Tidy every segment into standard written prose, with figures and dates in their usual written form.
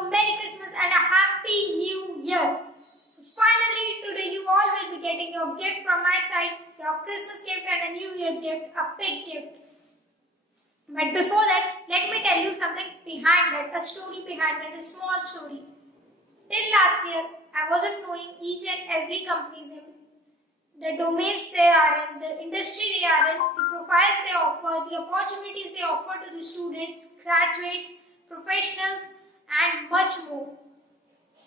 a Merry Christmas and a Happy New Year. So finally today you all will be getting your gift from my side, your Christmas gift and a New Year gift, a big gift. But before that, let me tell you something behind that, a story behind that, a small story. Till last year, I wasn't knowing each and every company's name, the domains they are in, the industry they are in, the profiles they offer, the opportunities they offer to the students, graduates, professionals and much more.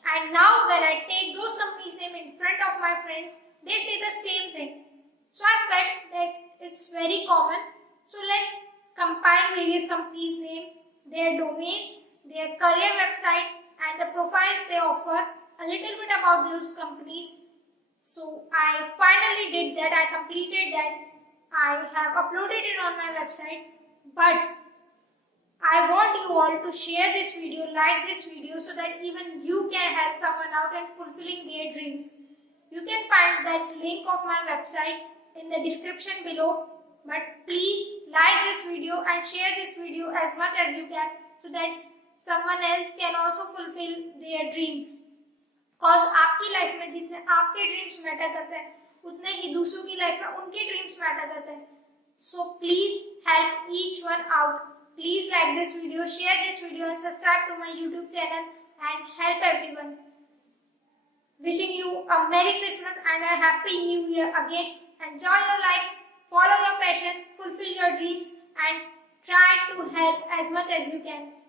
And now when I take those companies' name in front of my friends, they say the same thing. So I felt that it's very common. So let's compile various companies' name, their domains, their career website and the profiles they offer, a little bit about those companies. So I finally did that, I completed that, I have uploaded it on my website, but I want you all to share this video, like this video so that even you can help someone out in fulfilling their dreams. You can find that link of my website in the description below, but please like this video and share this video as much as you can so that someone else can also fulfill their dreams. Cause आपकी life में जितने आपके dreams matter करते हैं उतने ही दूसरों की life में उनके ड्रीम्स मैटर करते हैं. So please help each one out. Please like this video, share this video and subscribe to my YouTube channel and help everyone. Wishing you a Merry Christmas and a Happy New Year again. Enjoy your life, follow your passion, fulfill your dreams and try to help as much as you can.